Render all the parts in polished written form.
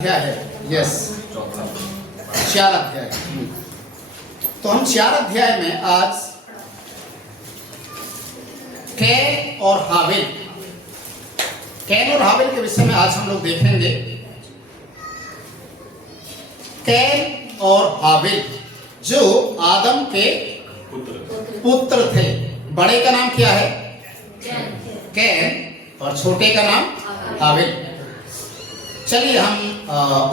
अध्याय है। यस, 4 अध्याय। तो हम 4 अध्याय में आज कैन और हाबिल के विषय में आज हम लोग देखेंगे। कैन और हाबिल जो आदम के पुत्र थे। बड़े का नाम क्या है? कैन और छोटे का नाम हाबिल। चलिए हम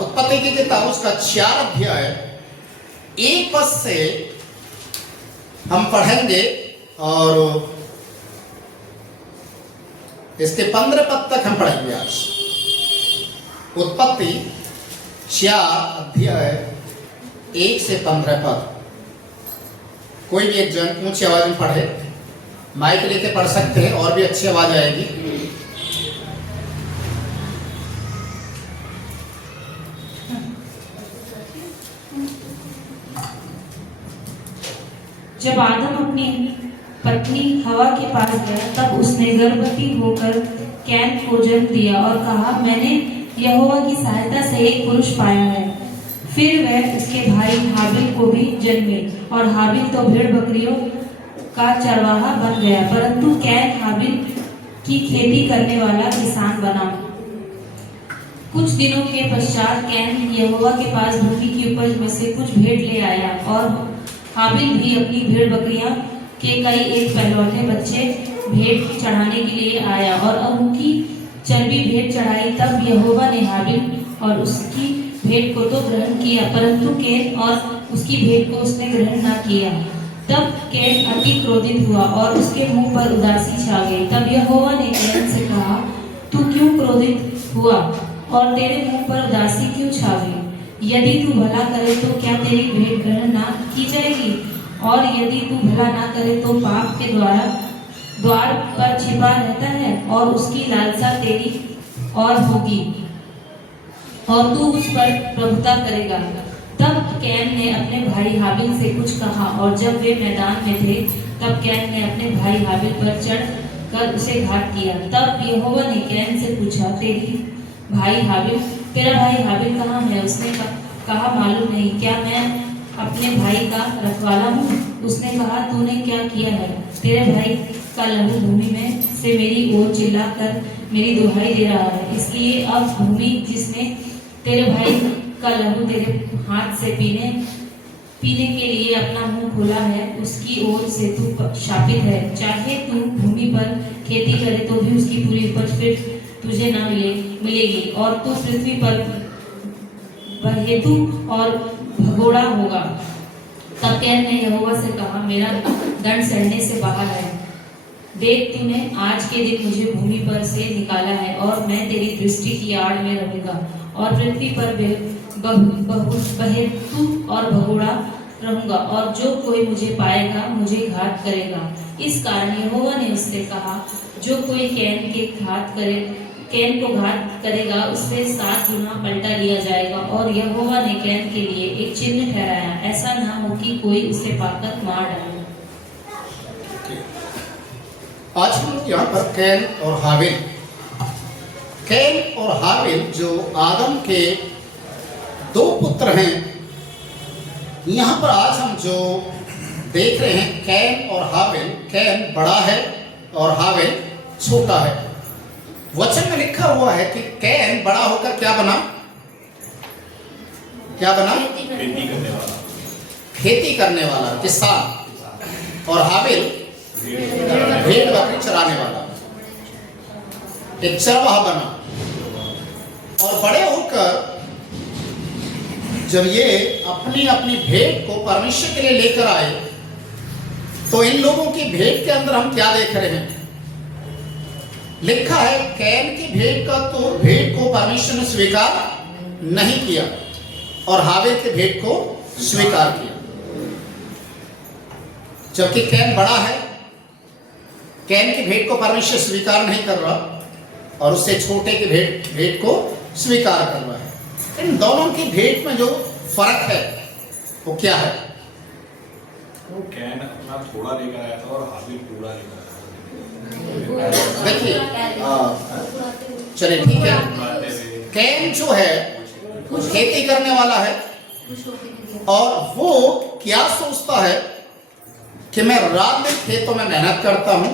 उत्पत्ति की किताब उसका 4 अध्याय 1 पद से हम पढ़ेंगे और इसके 15 पद तक हम पढ़ेंगे आज। उत्पत्ति 4 अध्याय 1 से 15 पद। कोई भी एक जन ऊंची आवाज में पढ़े, माइक लेके पढ़ सकते हैं और भी अच्छी आवाज आएगी। जब आदम अपनी पत्नी हवा के पास गया तब उसने गर्भवती होकर कैन को जन्म दिया और कहा, मैंने यहोवा की सहायता से एक पुरुष पाया है। फिर वह उसके भाई हाबिल को भी जन्मे और हाबिल तो भेड़ बकरियों का चरवाहा बन गया, परंतु कैन हाबिल की खेती करने वाला किसान बना। कुछ दिनों के पश्चात कैन यहोवा के पास भूमि की उपज में से कुछ भेड़ ले आया और हाबिल भी अपनी भेड़ बकरियां के कई एक पहलौठे बच्चे भेंट चढ़ाने के लिए आया और उनकी चर्बी भेंट चढ़ाई। तब यहोवा ने हाबिल और उसकी भेंट को तो ग्रहण किया, परंतु कैन और उसकी भेंट को उसने ग्रहण न किया। तब कैन अति क्रोधित हुआ और उसके मुंह पर उदासी छा गई। तब यहोवा ने कैन से कहा, तू क्यों क्रोधित हुआ और तेरे मुंह पर उदासी क्यों छा गई? यदि तू भला करे तो क्या तेरी भेंट ग्रहण ना की जाएगी, और यदि तू भला ना करे तो पाप के द्वार पर छिपा रहता है और उसकी लालसा तेरी और होगी और तू उस पर प्रभुता करेगा। तब कैन ने अपने भाई हाबिल से कुछ कहा और जब वे मैदान में थे तब कैन ने अपने भाई हाबिल पर चढ़ कर उसे घात किया। तब यहोवा ने कैन से पूछा, तेरा भाई हाबिल कहाँ है? उसने कहा, मालूम नहीं, क्या मैं अपने भाई का रखवाला हूँ? उसने कहा, तूने क्या किया है? तेरे भाई का लहू भूमि में से मेरी ओर चिल्ला कर मेरी दुहाई दे रहा है, इसलिए अब भूमि जिसने तेरे भाई का लहू तेरे हाथ से पीने के लिए अपना मुंह खोला है, उसकी ओर से तू शापित है। चाहे तू भूमि पर खेती करे तो भी उसकी पूरी उपज फिर तुझे न मिलेगी और तू पृथ्वी पर बहेतु और भगोड़ा होगा। तब कैन ने यहोवा से कहा, मेरा दंड सहने से बाहर है। देख, तूने आज के दिन मुझे भूमि पर से निकाला है और मैं तेरी दृष्टि की आड़ में रहूंगा और पृथ्वी पर बहेतु और भगोड़ा रहूंगा और जो कोई मुझे पाएगा मुझे घात करेगा। इस कारण यहोवा ने उससे कहा, जो कोई कैन को घात करेगा उससे 7 गुना पलटा लिया जाएगा। और यहोवा ने कैन के लिए एक चिन्ह ठहराया, ऐसा ना हो कि कोई उसे पाकर मार डाले। आज हम यहाँ पर कैन और हाबिल जो आदम के 2 पुत्र हैं, यहाँ पर आज हम जो देख रहे हैं कैन और हाबिल। कैन बड़ा है और हाबिल छोटा है। वचन में लिखा हुआ है कि कैन बड़ा होकर क्या बना? खेती करने वाला किसान, और हाबिल भेड़ बकरी चराने वाला एक चरवाहा बना। और बड़े होकर जब ये अपनी अपनी भेड़ को परमेश्वर के लिए लेकर आए तो इन लोगों की भेड़ के अंदर हम क्या देख रहे हैं? लिखा है कैन की भेड़ को परमेश्वर ने स्वीकार नहीं किया और हाबिल के भेड़ को स्वीकार किया। जबकि कैन बड़ा है, कैन की भेड़ को परमेश्वर स्वीकार नहीं कर रहा और उससे छोटे की भेड़ को स्वीकार कर रहा है। इन दोनों की भेड़ में जो फर्क है वो क्या है? वो कैन अपना थोड़ा लेकर आया था और हाबिल पूरा लेकर आया। देखिए, चलिए ठीक है। कैन जो है खेती करने वाला है और वो क्या सोचता है कि मैं रात दिन खेतों में मेहनत करता हूं,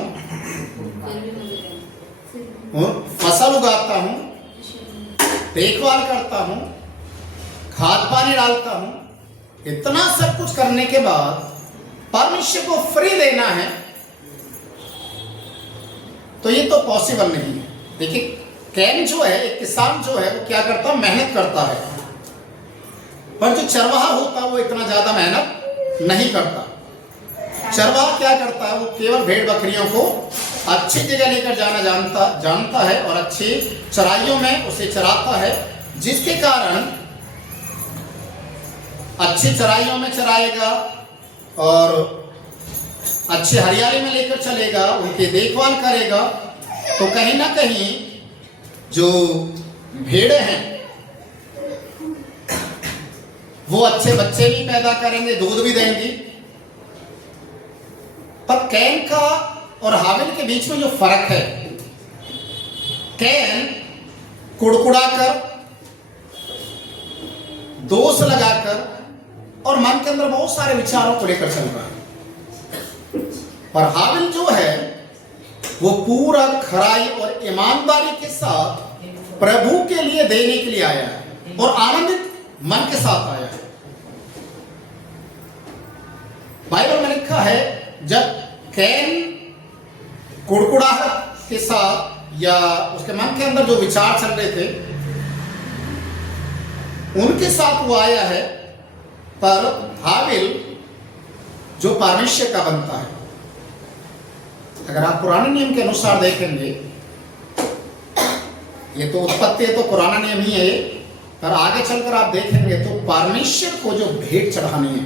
फसल उगाता हूं, देखभाल करता हूं, खाद पानी डालता हूं, इतना सब कुछ करने के बाद परमेश्वर को फ्री देना है, तो ये तो पॉसिबल नहीं है। देखिए कैन जो है, एक किसान जो है वो क्या करता है, मेहनत करता है, पर जो चरवाहा होता है वो इतना ज्यादा मेहनत नहीं करता। चरवाहा क्या करता है, वो केवल भेड़ बकरियों को अच्छी जगह लेकर जाना जानता है और अच्छी चराइयों में उसे चराता है, जिसके कारण अच्छी चराइयों में चराएगा और अच्छी हरियाली में लेकर चलेगा, उनकी देखभाल करेगा, तो कहीं ना कहीं जो भेड़ें हैं वो अच्छे बच्चे भी पैदा करेंगे, दूध भी देंगी। पर कैन का और हाबिल के बीच में जो फर्क है, कैन कुड़कुड़ाकर, दोष लगाकर और मन के अंदर बहुत सारे विचारों को लेकर चल रहा है, और हाबिल जो है वो पूरा खराई और ईमानदारी के साथ प्रभु के लिए देने के लिए आया है और आनंदित मन के साथ आया है। बाइबल में लिखा है जब कैन कुड़कुड़ाहट के साथ या उसके मन के अंदर जो विचार चल रहे थे उनके साथ वो आया है, पर हाबिल जो परमेश्वर का बनता है। अगर आप पुराने नियम के अनुसार देखेंगे, ये तो उत्पत्ति है तो पुराना नियम ही है, पर आगे चलकर आप देखेंगे तो परमेश्वर को जो भेंट चढ़ानी है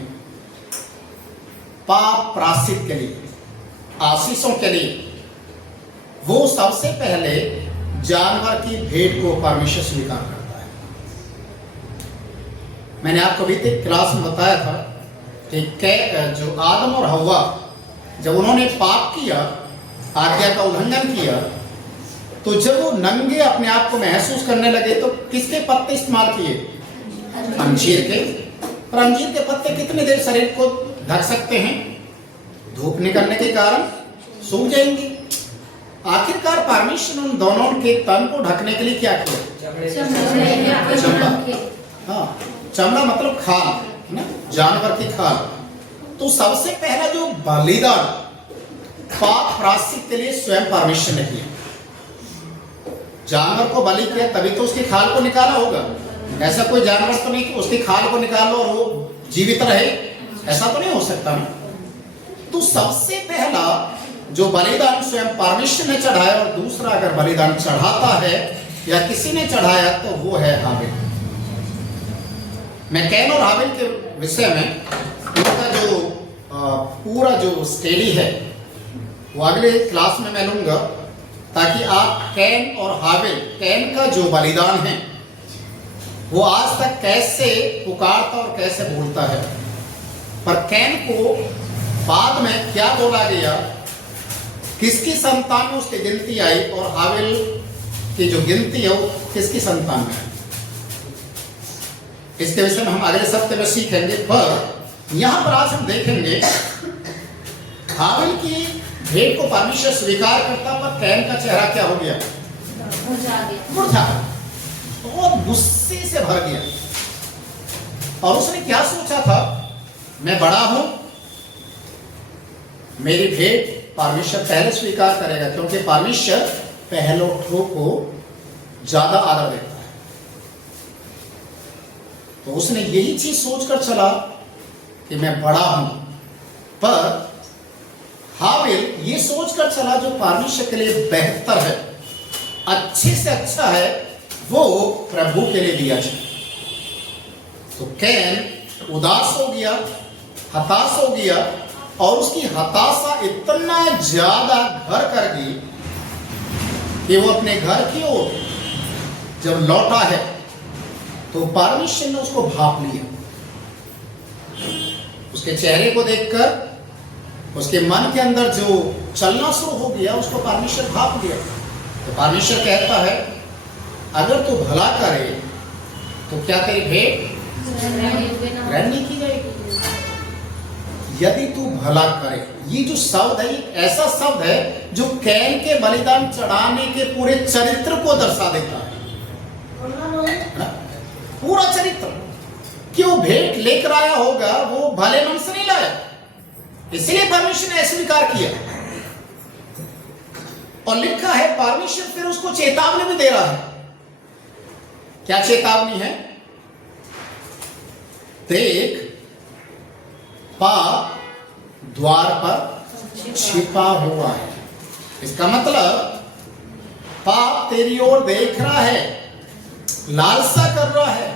पाप प्रायश्चित के लिए, आशीषों के लिए, वो सबसे पहले जानवर की भेंट को परमेश्वर स्वीकार करता है। मैंने आपको बीते क्लास में बताया था कि जो आदम और हव्वा जब उन्होंने पाप किया, आज्ञा का उल्लंघन किया, तो जब वो नंगे अपने आप को महसूस करने लगे तो किसके पत्ते इस्तेमाल किए? अंजीर के। पर अंजीर के पत्ते कितनी देर शरीर को ढक सकते हैं? धूप निकलने के कारण सूख जाएंगे। आखिरकार परमेश्वर उन दोनों के तन को ढकने के लिए क्या किया? चमड़ा। हाँ, चमड़ा मतलब खाल, ना, जानवर की खाल। तो सबसे पहला जो बलिदान पाप प्रायश्चित के लिए स्वयं परमेश्वर ने किया। जानवर को बलि किया तभी तो उसकी खाल को निकाला होगा। ऐसा कोई जानवर तो नहीं कि उसकी खाल को निकालो और वो जीवित रहे, ऐसा तो नहीं हो सकता ना। तो सबसे पहला जो बलिदान स्वयं परमेश्वर ने चढ़ाया, और दूसरा अगर बलिदान चढ़ाता है या किसी ने चढ़ाया तो वो है हाबिल। मैं कैन और हाबिल के विषय में उनका जो पूरा जो स्टडी है वो अगले क्लास में मैं लूंगा, ताकि आप कैन और हाबिल, कैन का जो बलिदान है वो आज तक कैसे पुकारता और कैसे बोलता है, पर कैन को बाद में क्या बोला गया, किसकी संतान में उसकी गिनती आई, और हाबिल की जो गिनती है वो किसकी संतान में आई, इसके विषय में हम अगले सप्ताह में सीखेंगे। पर यहां पर आज हम देखेंगे हाबिल की भेंट को परमेश्वर स्वीकार करता, पर कैन का चेहरा क्या हो गया? मुरझा, बहुत गुस्से से भर गया। और उसने क्या सोचा था? मैं बड़ा हूं, मेरी भेंट परमेश्वर पहले स्वीकार करेगा, क्योंकि परमेश्वर पहलोठों को ज्यादा आदर देता है। तो उसने यही चीज सोचकर चला कि मैं बड़ा हूं, पर हाबिल ये सोचकर चला जो परमेश्वर के लिए बेहतर है, अच्छे से अच्छा है, वो प्रभु के लिए दिया जाए। तो कैन उदास हो गया, हताश हो गया, और उसकी हताशा इतना ज्यादा घर कर गई कि वो अपने घर की ओर जब लौटा है तो परमेश्वर ने उसको भाप लिया। उसके चेहरे को देखकर उसके मन के अंदर जो चलना शुरू हो गया, उसको परमेश्वर भाप लिया। तो परमेश्वर कहता है अगर तू भला करे तो क्या तेरी भेंट ग्रहण नहीं की जाएगी। यदि तू भला करे, ये जो शब्द है ये ऐसा शब्द है जो कैन के बलिदान चढ़ाने के पूरे चरित्र को दर्शा देता है ना? पूरा चरित्र कि वो भेंट लेकर आया होगा, वो भले मन से नहीं लाया, इसलिए परमेश्वर ने स्वीकार किया। और लिखा है परमेश्वर फिर उसको चेतावनी भी दे रहा है। क्या चेतावनी है? देख, पाप द्वार पर छिपा हुआ है। इसका मतलब पाप तेरी ओर देख रहा है, लालसा कर रहा है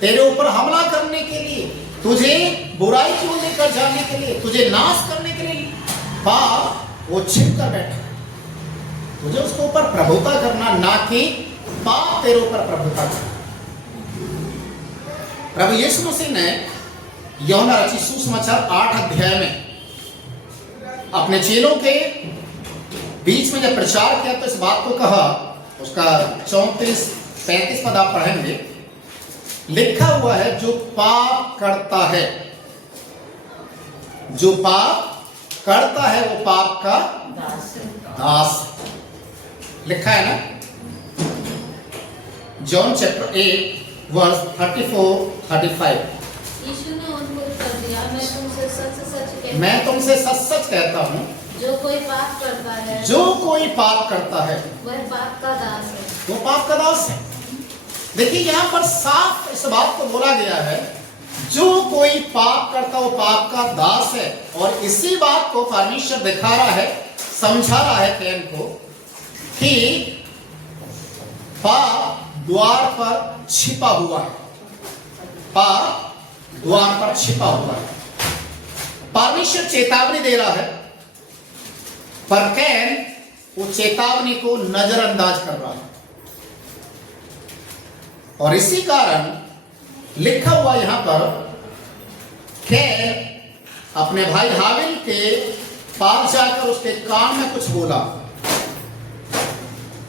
तेरे ऊपर हमला करने के लिए, तुझे बुराई की ओर लेकर जाने के लिए, तुझे नाश करने के लिए। पाप वो छिप कर बैठा है, तुझे उसके ऊपर प्रभुता करना, ना कि पाप तेरे ऊपर प्रभुता करना। प्रभु यीशु मसीह ने यूहन्ना रचित सुसमाचार 8 अध्याय में अपने चेलों के बीच में जब प्रचार किया तो इस बात को कहा, उसका 34-35 पद आप पढ़ेंगे, लिखा हुआ है जो पाप करता है, जो पाप करता है वो पाप का दास। लिखा है ना, जॉन चैप्टर 8 वर्स 34-35। यीशु ने उनको उत्तर दिया, मैं तुमसे सच कहता हूँ, जो कोई पाप करता है वह पाप का दास है। वो पाप का दास है। देखिए यहाँ पर साफ इस बात को बोला गया है, जो कोई पाप करता वो पाप का दास है। और इसी बात को परमेश्वर दिखा रहा है, समझा रहा है कैन को कि पाप द्वार पर छिपा हुआ है, पाप द्वार पर छिपा हुआ है। परमेश्वर चेतावनी दे रहा है, पर कैन वो चेतावनी को नजरअंदाज कर रहा है। और इसी कारण लिखा हुआ यहां पर, कैन अपने भाई हाबिल के पास जाकर उसके कान में कुछ बोला,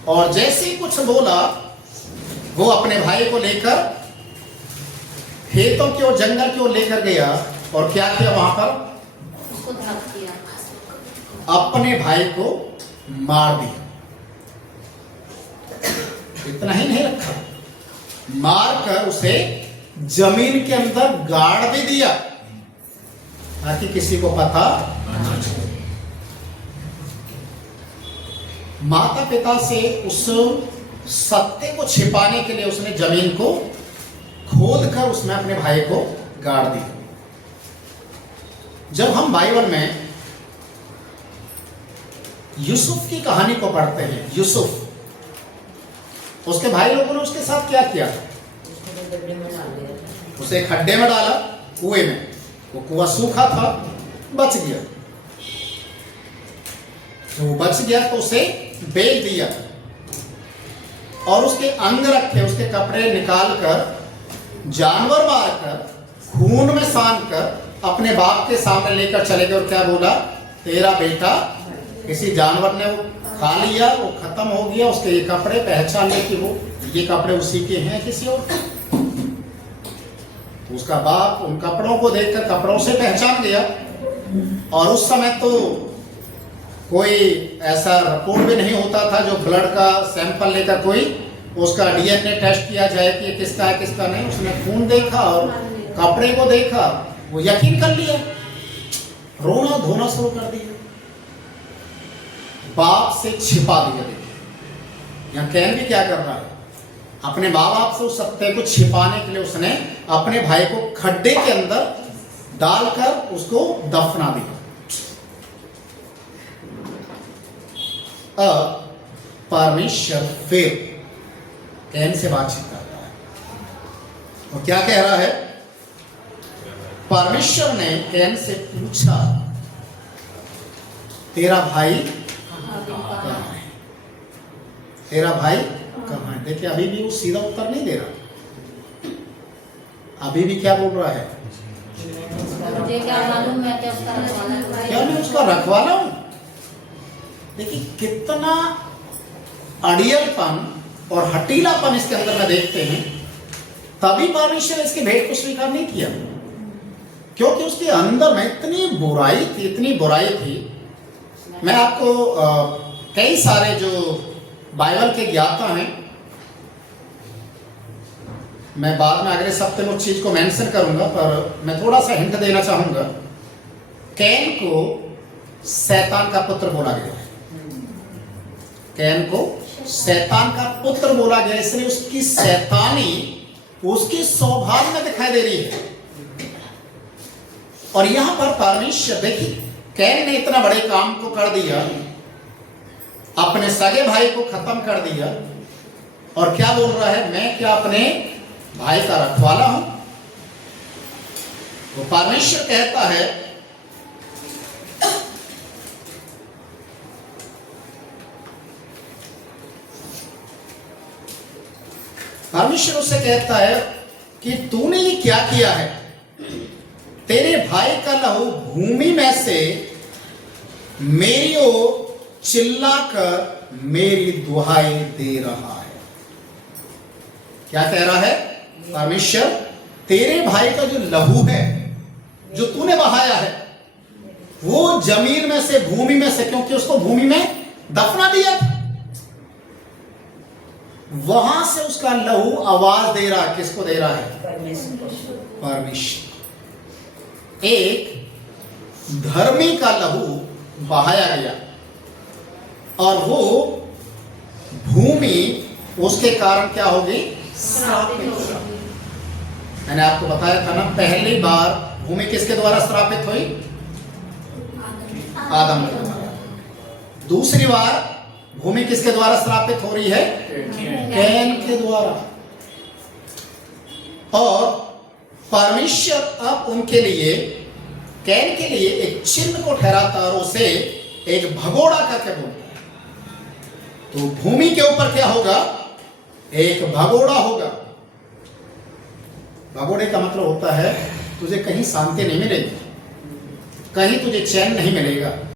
और जैसे ही कुछ बोला वो अपने भाई को लेकर खेतों की ओर, जंगल की ओर लेकर गया। और क्या किया वहां पर? उसको धक दिया, अपने भाई को मार दिया। इतना ही नहीं रखा, मारकर उसे जमीन के अंदर गाड़ भी दिया ताकि किसी को पता ना चले। माता पिता से उस सत्य को छिपाने के लिए उसने जमीन को खोद कर उसमें अपने भाई को गाड़ दिया। जब हम बाइबल में यूसुफ की कहानी को पढ़ते हैं, यूसुफ, उसके भाई लोगों ने उसके साथ क्या किया? उसे खड्डे में डाला, कुएं में। वो कुआं सूखा था, बच गया। तो वो बच गया तो उसे बेच दिया, और उसके अंग रखे, उसके कपड़े निकाल कर, जानवर मारकर, खून में सान कर अपने बाप के सामने लेकर चले गए। और क्या बोला? तेरा बेटा किसी जानवर ने वो खा लिया, वो खत्म हो गया। उसके ये कपड़े पहचान ले कि वो ये कपड़े उसी के हैं, किसी और। तो उसका बाप उन कपड़ों को देखकर कपड़ों से पहचान गया। और उस समय तो कोई ऐसा रिपोर्ट भी नहीं होता था जो ब्लड का सैंपल लेकर कोई उसका डीएनए टेस्ट किया जाए कि ये किसका है किसका नहीं। उसने खून देखा और कपड़े को देखा, वो यकीन कर लिया, रोना धोना शुरू कर दिया, बाप से छिपा दिया। देखिए यहाँ कैन भी क्या कर रहा है, अपने माँ बाप से उस सत्य को छिपाने के लिए उसने अपने भाई को खड्डे के अंदर डालकर उसको दफना दिया। परमेश्वर फिर कैन से बातचीत करता है और क्या कह रहा है? परमेश्वर ने कैन से पूछा, तेरा भाई कहाँ है? तेरा भाई कहाँ है? देखिए अभी भी वो सीधा उत्तर नहीं दे रहा, अभी भी क्या बोल रहा है? मुझे क्या मालूम, मैं क्या उसका रखवाला हूँ? क्या मैं उसका रखवाला हूं? देखिए कितना अड़ियलपन और हटीलापन इसके अंदर में देखते हैं तभी परमेश्वर ने इसकी भेंट को स्वीकार नहीं किया, क्योंकि उसके अंदर में इतनी बुराई थी। मैं आपको कई सारे जो बाइबल के ज्ञाता हैं, मैं बाद में अगले सप्ताह में उस चीज को मेंशन करूंगा, पर मैं थोड़ा सा हिंट देना चाहूंगा। कैन को शैतान का पुत्र बोला गया है। कैन को शैतान का पुत्र बोला गया, इसलिए उसकी शैतानी उसके स्वभाव में दिखाई दे रही है। और यहां पर परमेश्वर, देखिए, कैन ने इतना बड़े काम को कर दिया, अपने सगे भाई को खत्म कर दिया, और क्या बोल रहा है, मैं क्या अपने भाई का रखवाला हूं? तो परमेश्वर कहता है, परमेश्वर उससे कहता है कि तूने ये क्या किया है? तेरे भाई का लहू भूमि में से मेरी ओर चिल्लाकर मेरी दुहाई दे रहा है। क्या कह रहा है परमेश्वर? तेरे भाई का जो लहू है, जो तूने बहाया है, वो जमीन में से, भूमि में से, क्योंकि उसको भूमि में दफना दिया था, वहां से उसका लहू आवाज दे रहा है। किसको दे रहा है? परमेश्वर। एक धर्मी का लहू बहाया गया, और वो भूमि उसके कारण क्या होगी? श्रापित। मैंने आपको बताया था ना, पहली बार भूमि किसके द्वारा श्रापित हुई? आदम के द्वारा। दूसरी बार भूमि किसके द्वारा श्रापित हो रही है? कैन के द्वारा। और परमेश्वर अब उनके लिए, कैन के लिए एक चिन्ह को ठहराता और उसे एक भगोड़ा करके बोलता है। तो भूमि के ऊपर क्या होगा? एक भगोड़ा होगा। भगोड़े का मतलब होता है तुझे कहीं शांति नहीं मिलेगी, कहीं तुझे चैन नहीं मिलेगा।